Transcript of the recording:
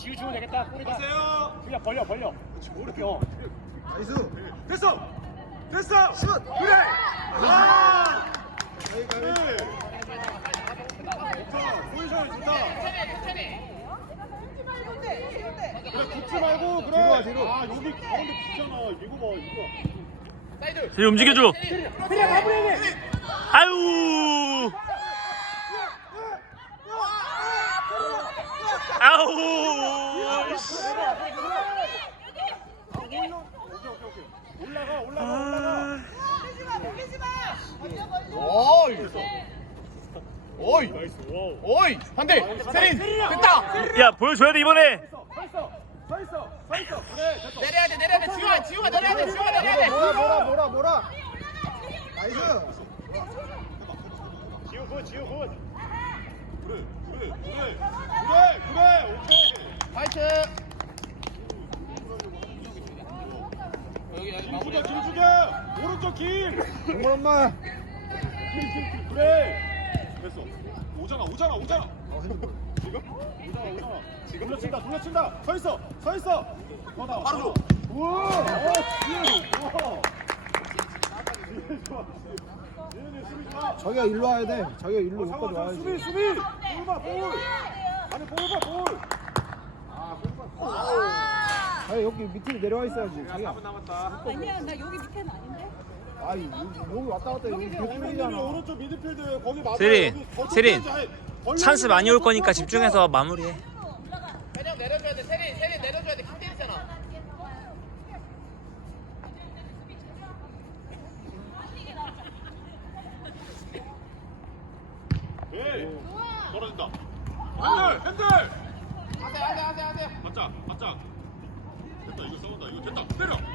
지우 주면 되겠다. 꼬리다. 보세요. 그냥 벌려 벌려. 이렇게 어. 나이스. 됐어. 됐어. 슛. 그래. 아. 가위 가위. 네. 좋다. 포지션이 좋다. 그래 붙지 말고 그래. 뒤로 와, 뒤로. 아 여기 가운데 붙잖아. 이거 봐 이거. 쟤 움직여줘. 그냥 마무리해. 아유. 아우. 올라가 올라가 올라가. 아. 어이 어이 나이스. 와우. 어이 한대 세린 됐다 야 보여줘야 돼 이번에. 서 있어. 서 있어. 서 있어. 그래 됐어. 내려야 돼 내려야 돼 지우야 지우가 내려야 돼 지우가 내려야 뭐라 돼 뭐라 뭐라 뭐라. 나이스. 지우 굿 지우 굿. 그래 그래 그래 그래 그래 오케이. 파이트 여기 여기 김 마무리 죽여 김 죽여. 오른쪽 김. 동물 엄마. 김 김 그래. 됐어. 오잖아 오잖아 오잖아. 지금? 오잖아 오잖아. 지금 돌려친다 돌려친다. 서 있어 서 있어. 더 나와. 바로 줘. 우와. 어 지우. 우와. 지우 좋아. 지우는 수비 좋아. 자기가 일로 와야 돼. 자기가 일로 어, 상황 와야지. 수비 수비. 볼 봐, 볼. 아니 볼 봐, 볼. 아, 여기 밑에 내려와 있어야지. 자기가. 남았다. 아니야 나 여기 밑에는 아닌데 아이 여기 여기 왔다 갔다 여기 개꿀이잖아. 오른쪽 미드필드 거기 맞아. 세린, 세린. 찬스 많이 올 거니까 집중해서 마무리해. 세령 내려줘야 돼 세린 세린 내려줘야 돼 킥대잖아 예. 떨어진다. 핸들, 핸들. 하세 하세 하세